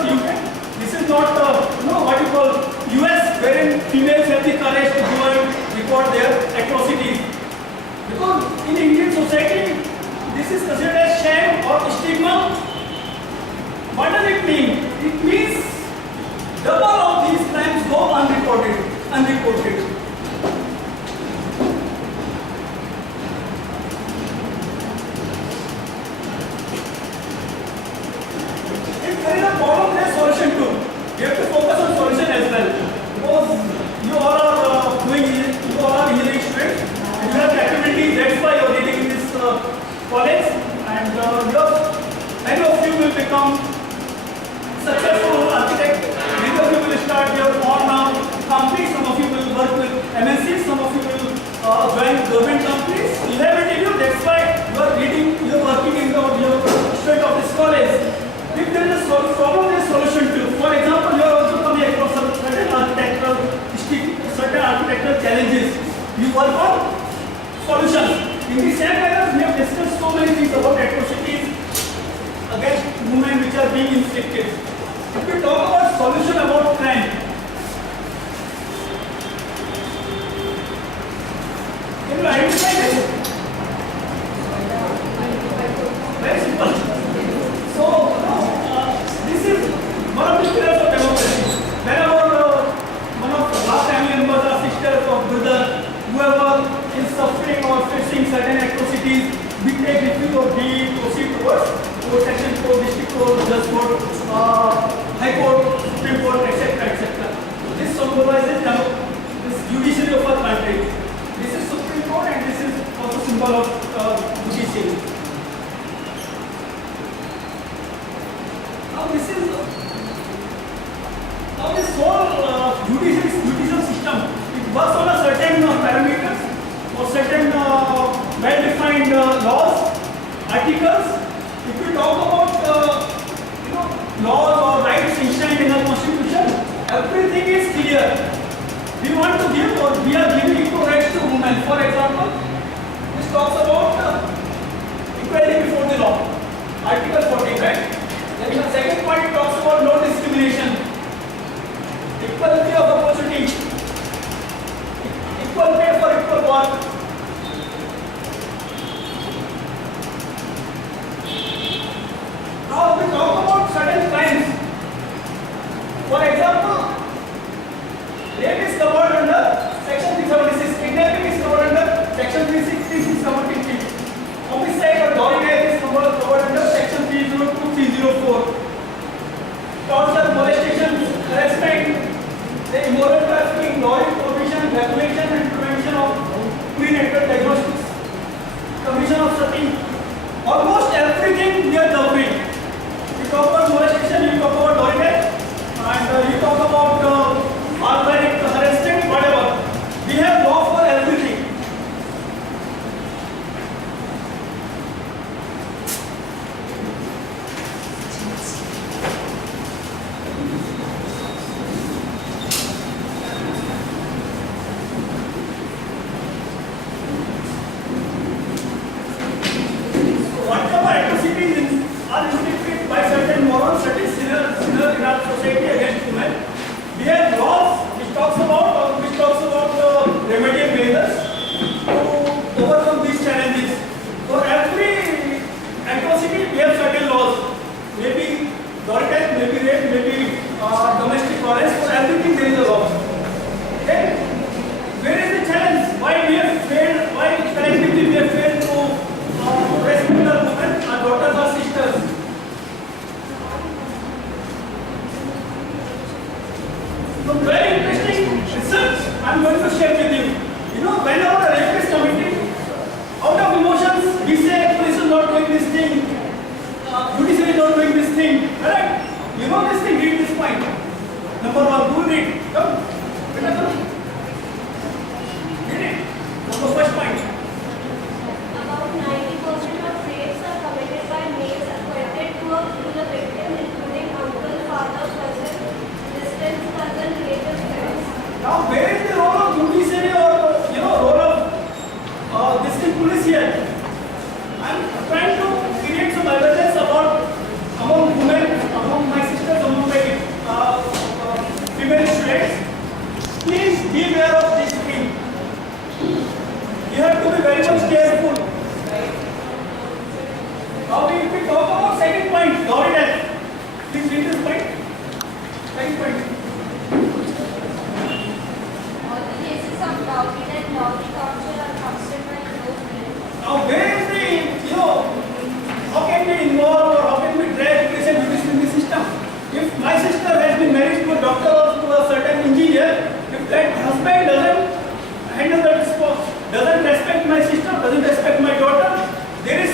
not UK. This is not what you call US, wherein females have the courage to go and report their atrocities. Because in Indian society, this is considered as shame or stigma. What does it mean? It means double of these crimes go unreported. If there is a problem, there is solution too. You have to focus on solution as well. Because you all are engineering students, and you have capabilities. That's why you are reading in this college, and many of you will become successful architect. Many of you will start your own companies. Some of you will work with MNCs. Some of you will join government companies. You have it in you. That's why you are reading. You are working in your student of this college. If there is a problem, there is a solution too. For example, you are also coming across certain architectural challenges. You work on solutions. In the same manner, we have discussed so many things about atrocities against women which are being inflicted. If we talk about solution about crime, can you identify this? Very simple. So, this is one of the pillars of democracy. Whenever one of our family members or sisters or brother, whoever is suffering or facing certain atrocities, we take refuge or we proceed towards court, section court, district court, judge court, high court, supreme court, etc., etc. This symbolizes this judiciary of our country. This is supreme court and this is also symbol of judiciary. Now this whole judicial system, it works on a certain parameters or certain well-defined laws, articles. If we talk about laws or rights enshrined in our constitution, everything is clear. We want to give or we are giving equal rights to women. For example, this talks about equality before the law, Article 14, right? Then the second point it talks about no discrimination, equality of opportunity, equal pay for equal work. Now we talk about certain crimes. For example, rape is covered under section 376, kidnapping is covered under section 360, 373. Homicide or dowry rape is covered under section 302, 304. Torture, molestation, harassment, the immoral trafficking, dowry prohibition, regulation and prevention of prenatal diagnostics, commission of stunting, almost everything we are covering. You talk about molestation, you talk about dowry rape, and you talk about barbaric harassment, whatever. We have law for everything. I'm trying to create some awareness about among women, among my sisters, among my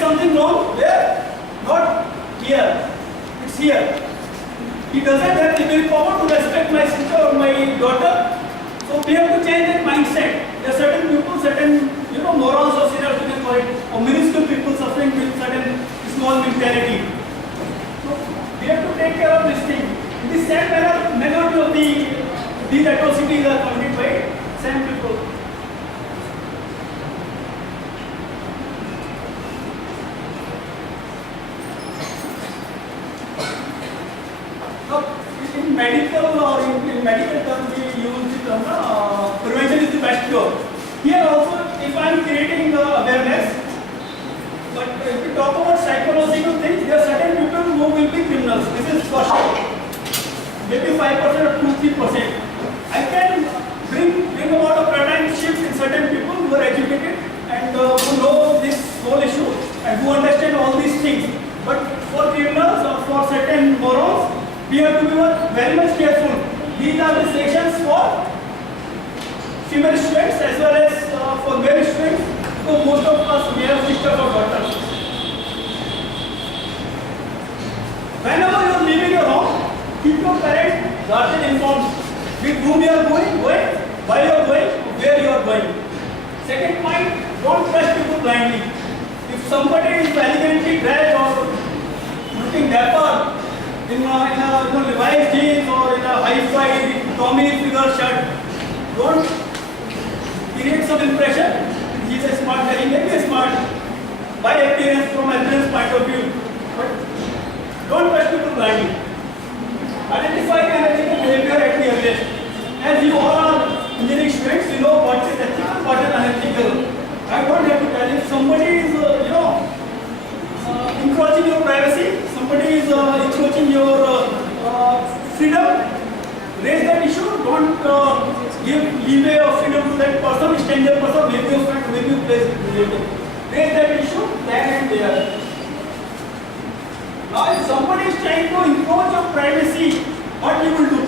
something wrong, where? Not here. It's here. He doesn't have the willpower to respect my sister or my daughter. So we have to change that mindset. There are certain people, certain morals or sinners, you can call it, or minuscule people suffering with certain small mentality. So we have to take care of this thing. In the same manner, majority of these atrocities are committed by same people. In medical or in medical terms, we use the term prevention is the best cure. Here also, if I am creating awareness, but if we talk about psychological things, there are certain people who will be criminals. This is for sure. Maybe 5% or 2-3%. I can bring about a paradigm shift in certain people who are educated and who know this whole issue and who understand all these things. But for criminals or for certain morals, we have to be very much careful. These are the sections for female students as well as for male students. So most of us, we have sisters or daughters. Whenever you are leaving your home, keep your parents, guardian informed with whom you are going, why you are going, where you are going. Second point, don't trust people blindly. If somebody is elegantly dressed or looking dapper, in a Levi's jeans or in a high-fi Tommy figure shirt, don't create some impression. He's a smart guy, he may be smart by appearance, from appearance point of view, but don't trust people blindly. Identify the unethical behavior at the earliest. As you all are engineering students, you know what is ethical, what is unethical. I don't have to tell you. If somebody is, encroaching your privacy, somebody is encroaching your freedom, raise that issue. Don't give leeway or freedom to that person, stranger person, maybe your friend, maybe your place relative. Raise that issue then and there. Now, if somebody is trying to encroach your privacy, what you will do?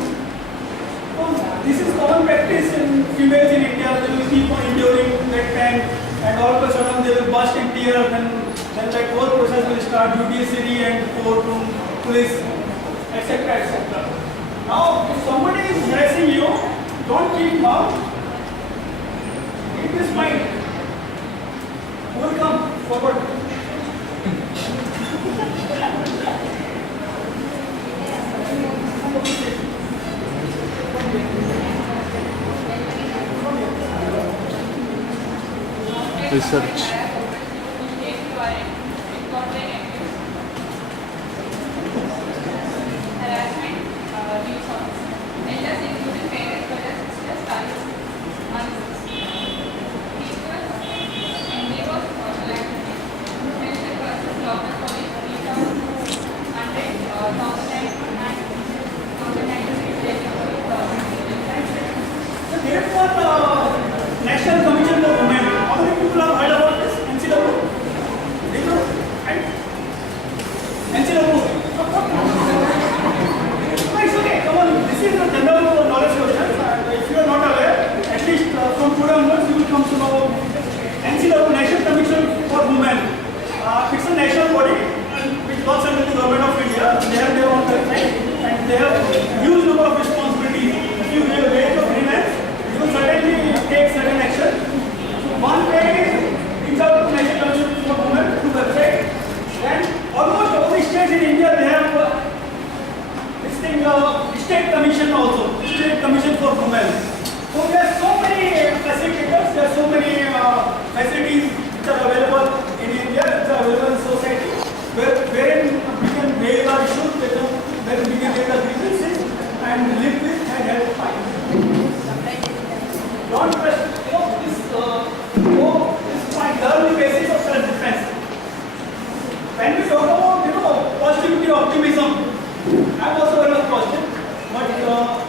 So, this is common practice in females in India. They will keep on enduring that time, and all of a sudden they will burst in tears, and then that whole process will start, judiciary and courtroom, police, etc. etc. Now, if somebody is harassing you, don't keep mum. Keep this mind. Who will come forward? Research. National Commission for Women. How many people have heard about this? NCW? NCW? It's okay, come on. This is a general knowledge question. If you are not aware, at least from today onwards, you will come to know NCW, National Commission for Women. It's a national body which works under the government of India. They have their own website and they have huge number of responsibilities. If you raise your grievance, you will certainly take certain action. So one way is reach out to National Commission for Women through website. And almost all the states in India, they have this thing, state commission also, state commission for women. So there are so many facilitators, there are so many facilities which are available in India, which are available in society, wherein we can raise our issues, wherein we can raise our grievances and live with and help fight. Don't trust, this point, learn the basis of self-defense. When we talk about, positivity, optimism, I'm also very much positive, but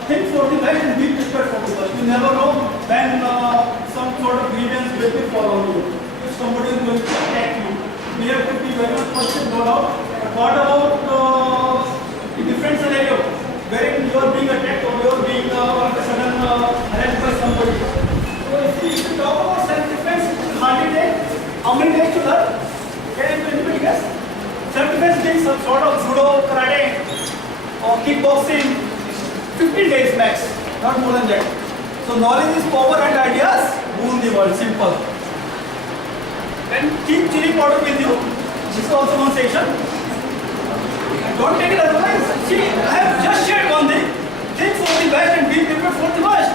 think for the best and be prepared for the worst. You never know when some sort of grievance will fall on you. If somebody is going to attack you, we have to be very much positive, no doubt. But what about the different scenario wherein you are being attacked or you are being all of a sudden harassed by somebody? So if we talk about self-defense, it will hardly take how many days to learn? 10, 20 Self-defense? Self-defense means some sort of judo, karate, or kickboxing. 15 days max, not more than that. So knowledge is power and ideas rule the world. Simple. And keep chili powder with you. This is also one section. Don't take it otherwise. See, I have just shared one thing. Think for the best and be prepared for the worst.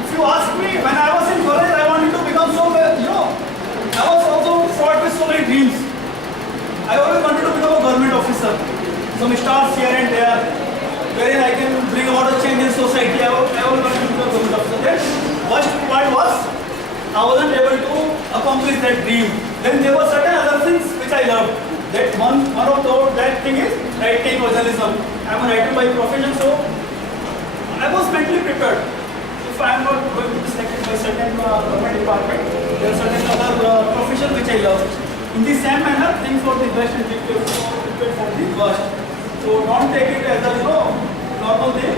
If you ask me, when I was in college, I wanted to become so well, I was also fought with so many dreams. I always wanted to become a government officer. Some stars here and there, wherein I can bring about a change in society. I always wanted to become a government officer. Then, worst part was, I wasn't able to accomplish that dream. Then there were certain other things which I loved. That one of that thing is writing or journalism. I'm a writer by profession, so I was mentally prepared. If I am not going to be selected by certain government department, there are certain other professions which I love. In the same manner, think for the best and prepare for the worst. So don't take it as a normal thing.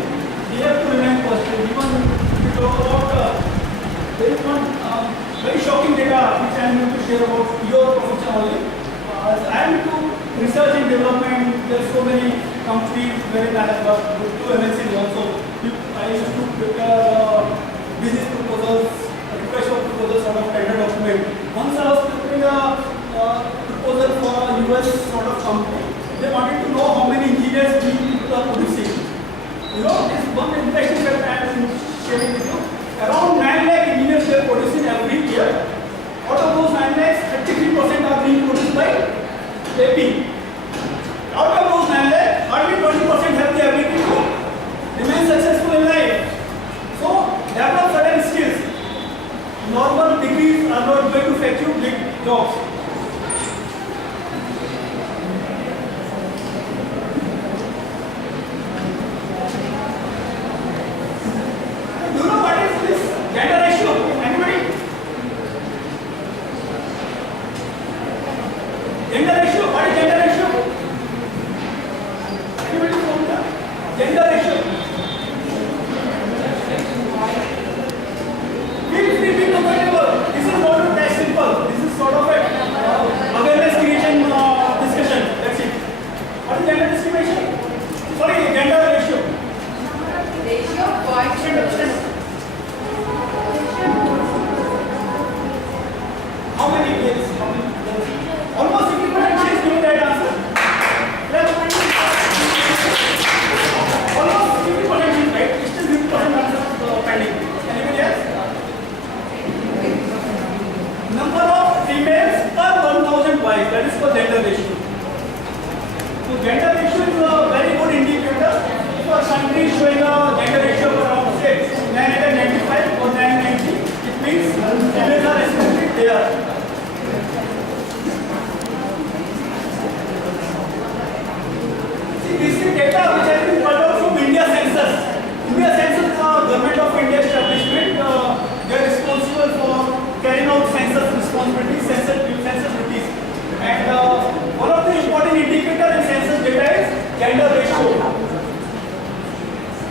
We have to remain positive. Even if we talk about there is one very shocking data which I am going to share about your profession only. I am into research and development. There are so many companies wherein I have worked with 2 MNCs also. I used to prepare business proposals, request for proposals out of tender document. Once I was preparing a proposal for a US sort of company, they wanted to know how many engineers we people are producing. This one interesting fact I am sharing with you. Around 9 lakh engineers they are producing every year. Out of those 9 lakhs, 33% are being produced by AP. Out of those 9 lakhs, hardly 20% have the ability to remain successful in life. So, develop certain skills. Normal degrees are not going to fetch you big jobs. Do you know what is this gender ratio? Anybody? Gender ratio? What is gender ratio? Anybody know that? Gender ratio. Feel free, be comfortable. This is not that simple. This is sort of a awareness creation discussion. That's it. What is gender discrimination? Sorry, gender ratio. Ratio point. Stand up. How many males? How many girls? Almost 50% she is giving that answer. Yes. Almost 50% she is right. Still 50% answer pending. Anybody else? Number of females per 1,000 boys. That is for gender ratio. So gender ratio is a very good indicator. If a country is showing a gender ratio of around say 995 or 990, it means females are especially there. This is data which has been pulled out from India Census. India Census is a government of India establishment. They are responsible for carrying out census responsibilities, census duties. And one of the important indicators in census data is gender ratio.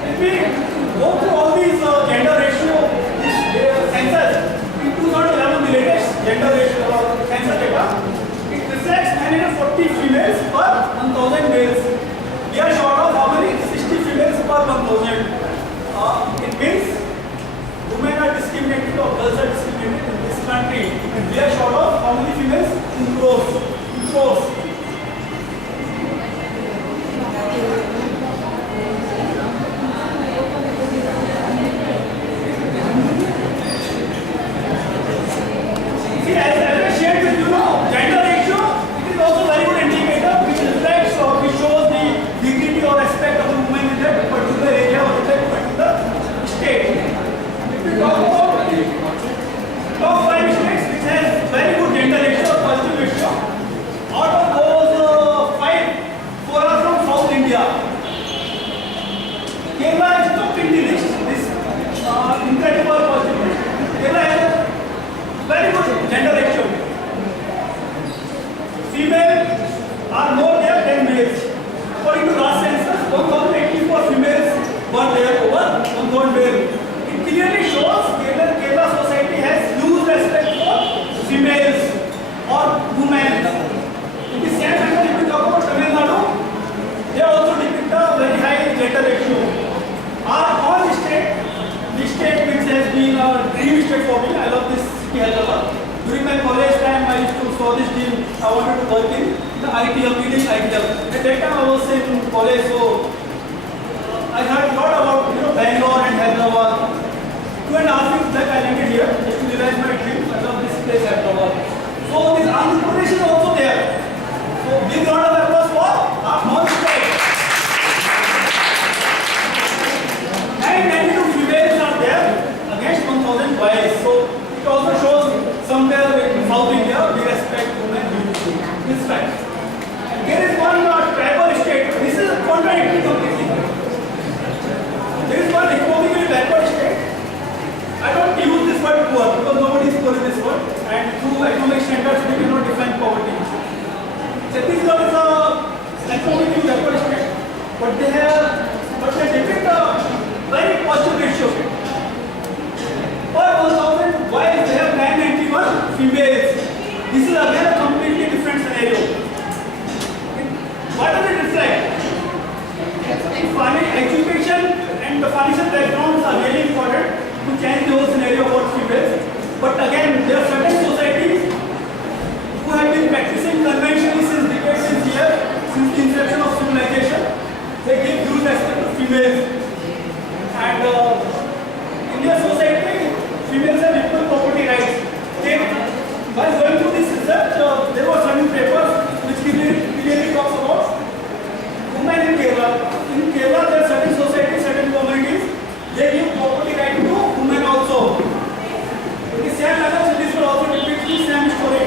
If we go through all these gender ratio, this census, in 2011 the latest gender ratio census data, it reflects 940 females per 1,000 males. We are short of how many? 60 females per 1,000. It means women are discriminated or girls are discriminated in this country. And we are short of how many females? In crores. In crores. See, as I shared with you now, gender ratio, it is also very good indicator which reflects or which shows the dignity or respect of the woman in that particular area or in that particular state. If we talk about the top 5 states which has very good gender ratio or positive ratio, out of those 5, 4 are from South India. Kerala is top in the list. This incredible positive ratio. Kerala has a very good gender ratio. Female are more there than males. According to last census, 1,084 females were there over 1,000 males. It clearly shows Kerala society has huge respect for females or women. I wanted to work in the ITL, leading ITL. At that time I was in college, so I heard a lot about Bangalore and Hyderabad. 2.5 years back I landed here just to realize my dream. I love this place, Hyderabad. So this Andhra Pradesh is also there. So big round of applause for our non-state. And 92 females are there against 1,000 boys. So it also shows somewhere in South India we respect women due this fact. And there is one tribal state. This is contradictory completely. There is one economically backward state. I don't use this word poor because nobody is poor in this word. And through economic standards we cannot define poverty. Chhattisgarh is an economically backward state, but they depict a very positive ratio. For 1,000 boys, they have 991 females. This is again a completely different scenario. What does it reflect? Education and the financial backgrounds are really important to change the whole scenario about females. But again, there are certain societies who have been practicing conventionally since decades, since the inception of civilization. They give due respect to females. And in their society, females have equal property rights. While going through this research, there were certain papers which clearly talks about women in Kerala. In Kerala, there are certain societies, certain communities, they give property right to women also. In the same manner, this will also depict the same story.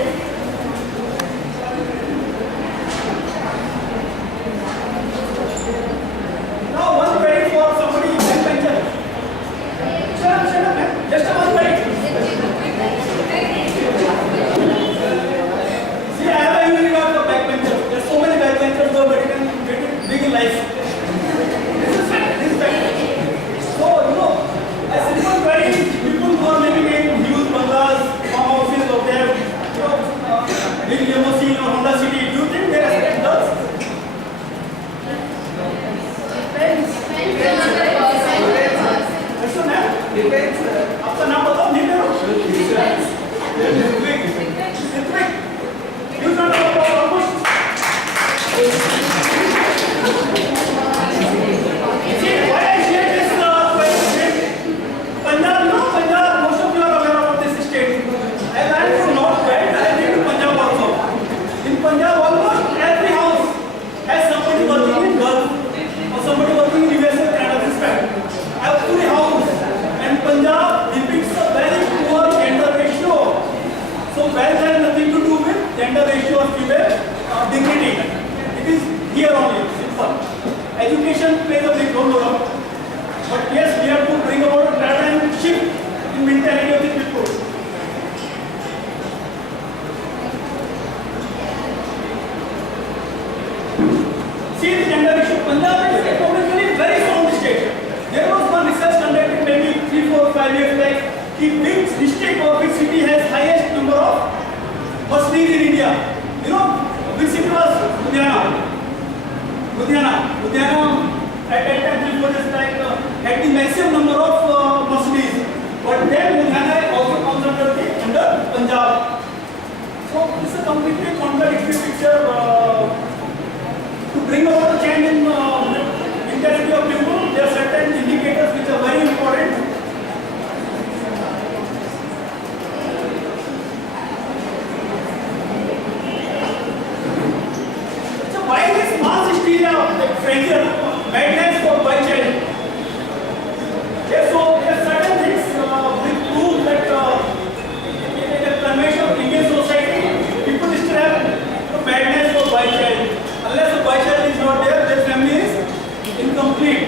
Now, one query for somebody in backbencher. Shut up, man. Just one query. See, I have a huge regard for backbenchers. There are so many backbenchers who are getting big in life. This is fact. So, a simple query, people who are living in huge bungalows, farmhouses, or they have, big limousine or Honda City, do you think they respect girls? What's your name? आपका नाम बताओ नहीं करो you don't know about almost see why I share this question Punjab most of you are aware about this state as I am from North West I live in Punjab also in Punjab almost every house has somebody working in Gulf or somebody working in US or Canada this fact every house and Punjab depicts a very poor gender ratio. So wealth has nothing to do with gender ratio or female dignity. It is here only, simple. Education plays a big role, but yes, we have to bring about a paradigm shift in mentality of the people. See the gender issue. Punjab is economically very sound state. There was one research conducted maybe 3, 4, 5 years back. Which district or which city has highest number of Muslims in India? Which city was Ludhiana? Ludhiana at that time 3, 4 years back had the maximum number of Muslims. But then Ludhiana also comes under Punjab. So this is a completely contradictory picture. To bring about a change in mentality of people, there are certain indicators which are very important. So why this mass hysteria, like frenzy, madness for boy child? Yes, so there are certain things which prove that in the convention of Indian society, people still have madness for boy child. Unless the boy child is not there, their family is incomplete.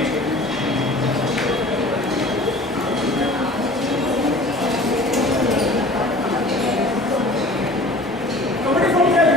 Somebody from here,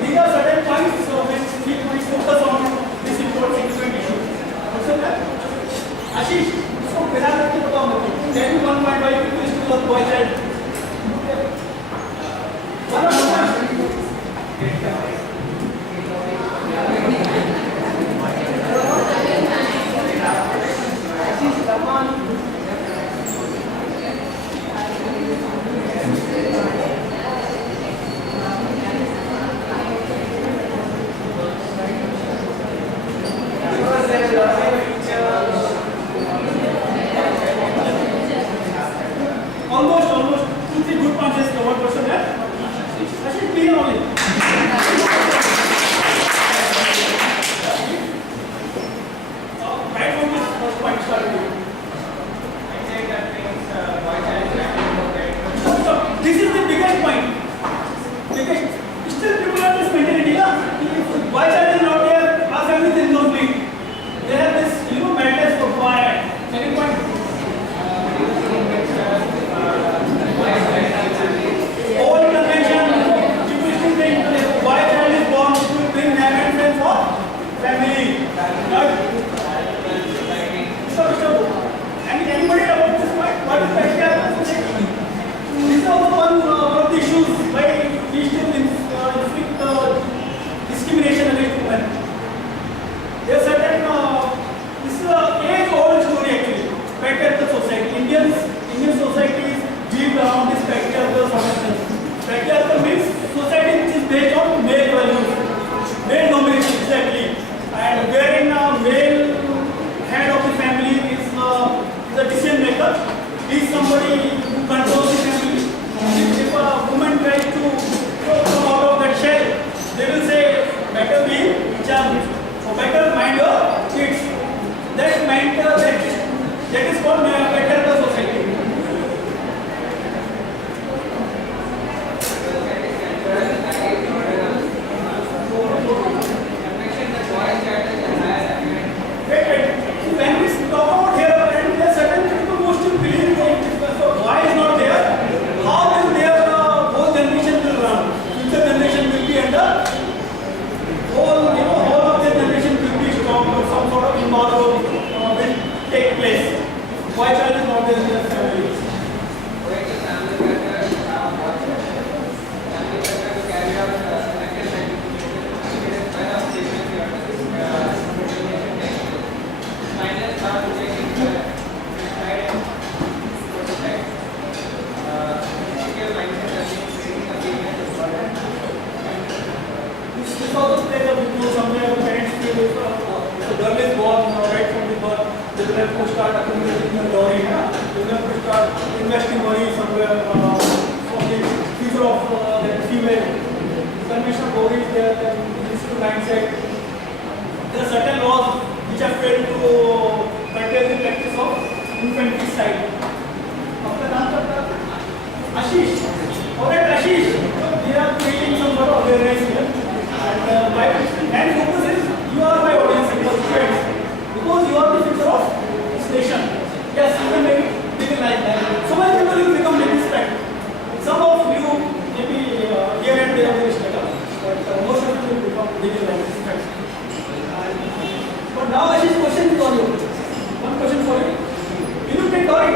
these are certain points which focus on this important significant issue. Understand that? Ashish, इसको बिना करके बताओ मुझे. Tell me 1.5 equals to the boy child. Almost 2-3 good points is covered person there. Actually clear only. Right from this first point started. So this is the biggest point. Because still people have this mentality, if boy child is not there, our family is incomplete. They have this, matters for boy. Second point. All convention, people still think if boy child is born, it will bring them and friends for family. Right? And anybody about this point? What is the society? This is also one of the issues why we still inflict discrimination against women. There are certain, this is an age-old story actually, patriarchal society. Indian society is built around this patriarchal substance. Patriarchal means society which is based on male values, male domination exactly, and wherein male head of the family is the decision maker. He is somebody who controls the family. If a woman tries to come out of that shell, they will say, better be charmed, or better mind your kids. That is called patriarchal society. When we talk about here, and there are certain people who still believe that if boy is not there, how will their whole generation will run? Future generation will be under whole of their generation will be strong, or some sort of embargo will take place. Boy child is not there in their family. This also plays a big role somewhere. Parents feel if a girl is born right from the birth, they will have to start accumulating the dowry. They will have to start investing money somewhere for the future of that female. Convention of dowry is there, then this is the mindset. There are certain laws which have failed to curtail the practice of infanticide. आपका नाम क्या था? आशीष. Alright, Ashish. We are creating some sort of awareness here. And my main focus is you are my audience, friends, because you are the future of this nation. Yes, you can maybe begin like that. So many people will become disrespect. Some of you maybe here and there will struggle, but most of you will become begin like disrespect. But now Ashish, question is on you. One question for you. Will you take dowry?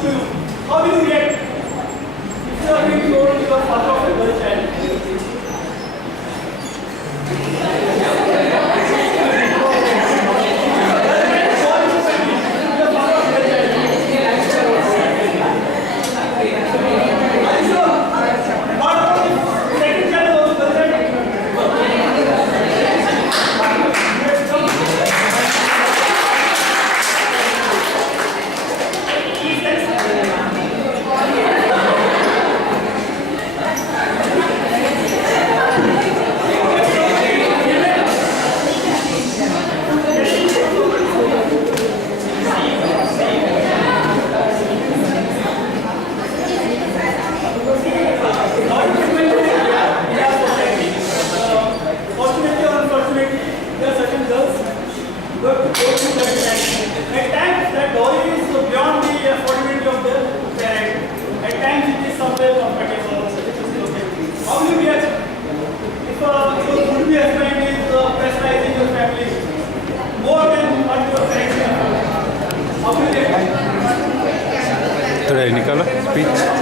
to you. How will you react? If you are being told you are father of a girl child. थोड़ा निकालो speech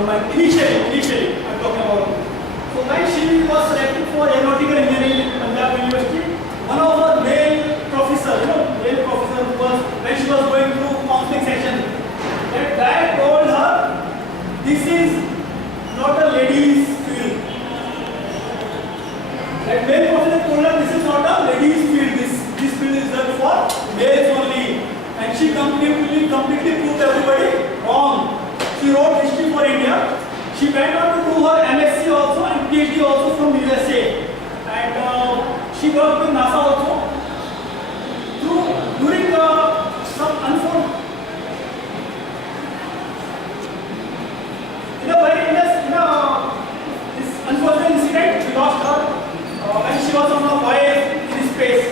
Initially, I'm talking about. So when she was selected for aeronautical engineering in Punjab University, one of her male professor was, when she was going through counseling session, that guy told her, this is not a ladies field. That male professor told her, this is not a ladies field. This field is done for males only. And she completely proved everybody wrong. She wrote history for India. She went on to do her MSc also and PhD also from USA. And she worked with NASA also. During some unfortunate, this unfortunate incident, we lost her when she was on her voyage in space.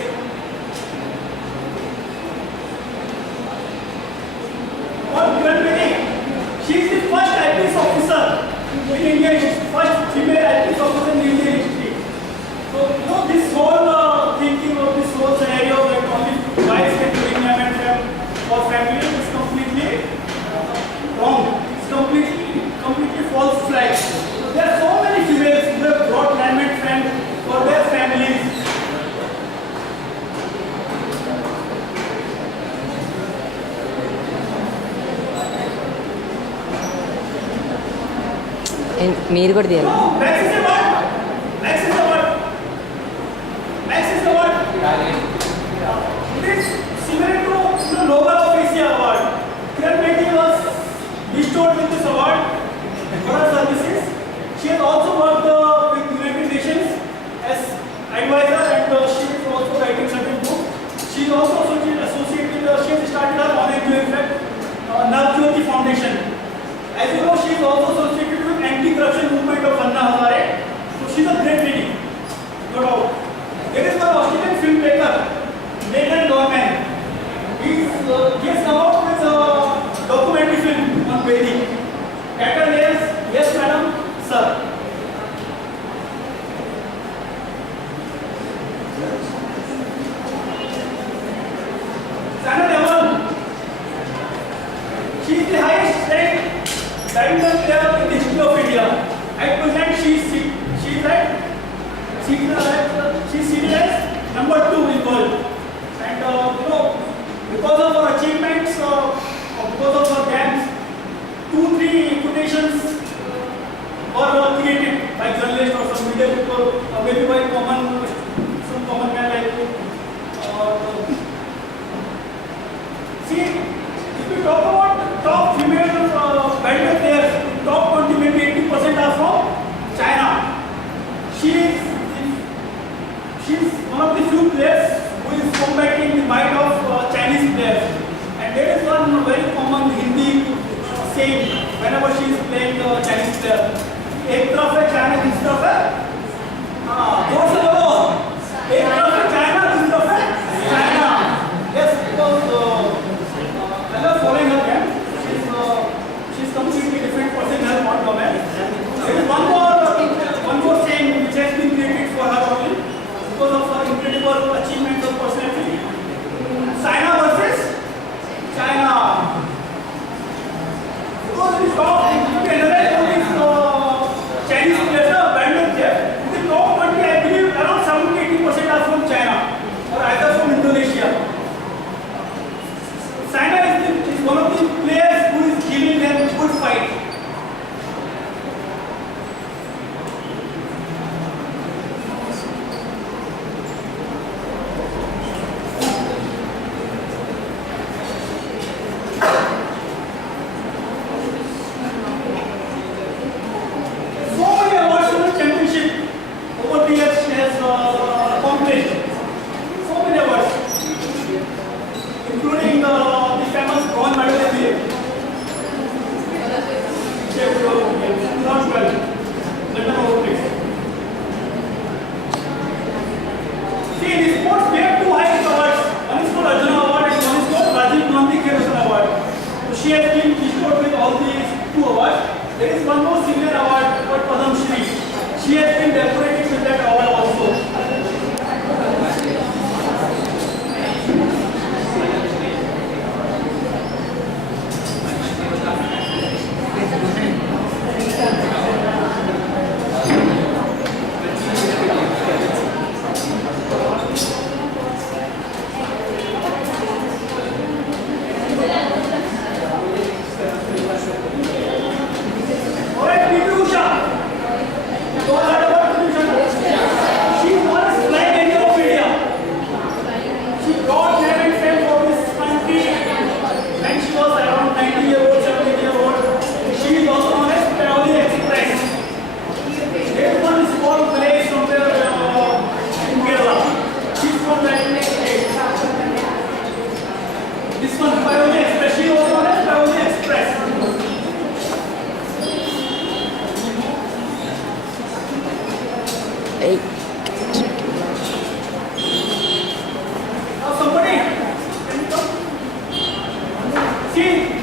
She is the first IPS officer in Indian history, first female IPS officer in Indian history. So, this whole thinking of this whole scenario that only guys can bring them for family is completely wrong. It's completely false flag. So, there are so many females who have brought climate friends for their families. మీరు కూడా తీయాలి. Max is the what? It is similar to Nobel of Asia award. Kiran Bedi was bestowed with this award for her services. She has also worked with United Nations as advisor, and she is also writing certain books. She is also associated. She has started her own NGO, in fact, Navjyoti Foundation. As you know, she is is also associated with anti-corruption movement of Anna Hazare. So she's a great lady, no doubt. There is one Australian filmmaker, Nathan Dorman. He has come out with a documentary film on Vedic. Title is Yes Madam, Sir. Sana Devan. She is the highest ranked badminton player in the history of India. At present, she is seated as number 2 in world. And because of her achievements, or because of her games, 2-3 quotations were created by journalists or some media people, or maybe by some common man like you. See, if we talk about top female badminton players, top 20, maybe 80% are from China. She is one of the few players who is combating the might of Chinese players. And there is one very common Hindi saying whenever she is playing Chinese player. एक तरफ है China, दूसरी तरफ है जोर से बोलो एक तरफ है China, दूसरी तरफ है China. Yes, because I love following her game. She's completely different person in her point of view. There is one more saying which has been created for her only because of her incredible achievements of personality. China versus China. Because it is top, if you analyze all these Chinese players, badminton players, in the top 20, I believe around 70-80% are from China or either from Indonesia. China is one of the players who is giving them good fight. She has been bestowed with all these 2 awards. There is one more senior award called Padam Shri. She has been decorated with that award also.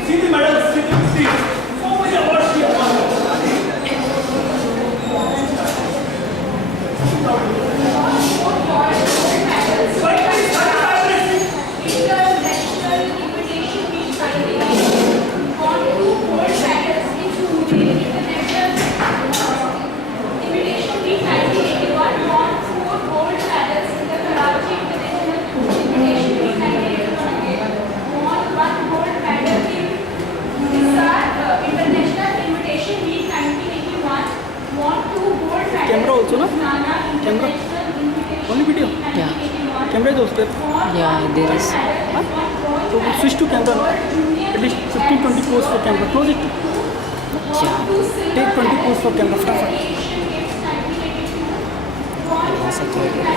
See the medals, see so many awards she has won. International invitation meet citation. Won 2 gold medals in Sumit International invitation meet 1981. Won 4 gold medals in the Karachi International invitation meet 1981. Won 1 gold medal in International invitation meet 1981. Won 2 gold medals. Camera also, no? Nana Camera? International invitation Only video? meet 1981. Camera is also there. Yeah, there is. So switch to camera. At least 15-20 pose for camera. Close it. Take 20 pose for camera. ऐसा क्या है?